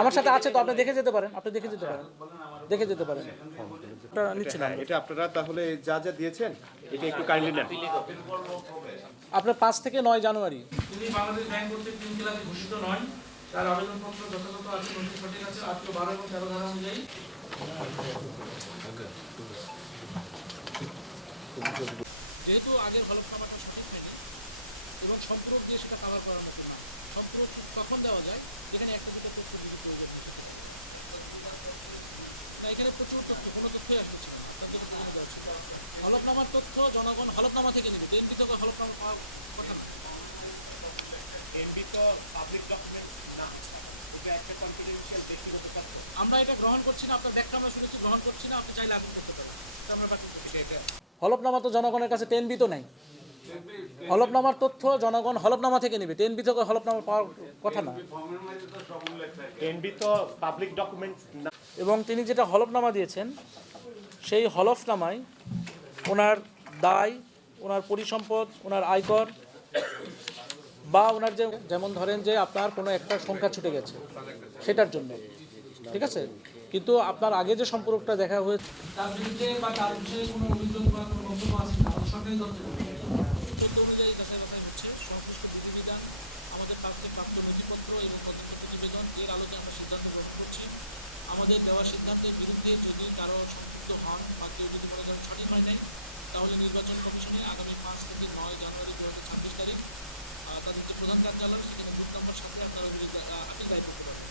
আমার সাথে আছে তো, আপনি দেখে যেতে পারেন, দেখে যেতে পারেন। এটা আপনারা তাহলে যা যা দিয়েছেন এটা একটু কাইন্ডলি নেন। আপনার 5 থেকে 9 জানুয়ারি। তিনি বাংলাদেশ ব্যাংক কর্তৃক 3 জেলাতে ঘোষিত নয়, তার আবেদনপত্র যথাযথ আছে, নথি সঠিক আছে, আর্টিকেল 12 এবং 13 ধারা অনুযায়ী। যেহেতু আগের হলফনামাটা সঠিক হয়নি এবং সম্পূরক দিয়ে সেটা কাভার করার মতো না, সম্পূরক তখন দেওয়া যায় যেখানে একটা দুটো তথ্য দিতে প্রয়োজন। তাই এখানে প্রচুর তথ্য, কোনো তথ্যই আসছে না, হলফনামার তথ্য জনগণ হলফনামা থেকে নেবে, বিএনপি তো হলফনামা পাওয়ার কথা না। আমরা এটা গ্রহণ করছি না, আপনার ব্যাখ্যা আমরা শুনেছি, গ্রহণ করছি না, আপনি চাইলে আগুন করতে পারেন, আমরা বাকি হলফনামা তো জনগণের কাছে 10B তো নাই। হলফনামার তথ্য জনগণ হলফনামা থেকে নেবে, 10B থেকে হলফনামা পাওয়ার কথা না। এনবি তো পাবলিক ডকুমেন্ট না। এবং তিনি যেটা হলফনামা দিয়েছেন সেই হলফনামায় ওনার দায়, ওনার পরিসম্পদ, ওনার আয়কর বা ওনার যে, যেমন ধরেন যে আপনার কোনো একটা সংখ্যা ছুটে গেছে সেটার জন্য, ঠিক আছে, কিন্তু আপনার আগে যে সম্পর্কটা দেখা হয়েছে তার বিরুদ্ধে বা তার বিষয়ে কোনো অভিযোগ বা কোনো বক্তব্য আছে না, সরকারি তথ্য অনুযায়ী যাচাই বাছাই হচ্ছে, সংশ্লিষ্ট বিধিবিধান, আমাদের কাছ থেকে প্রাপ্ত নথিপত্র এবং তদন্ত প্রতিবেদন এর আলোকে আমরা সিদ্ধান্ত গ্রহণ করছি। আমাদের দেওয়া সিদ্ধান্তের বিরুদ্ধে যদি কারো সম্পৃক্ত হন বা কেউ যদি মনে করেন সঠিক হয় নাই, তাহলে নির্বাচন কমিশনে আগামী 5 থেকে 9 জানুয়ারি 2026 তারিখ তাদের যে প্রধান কার্যালয় সেখানে বুথ নম্বর 7 আপনারা আপিল দায়ের করতে পারেন।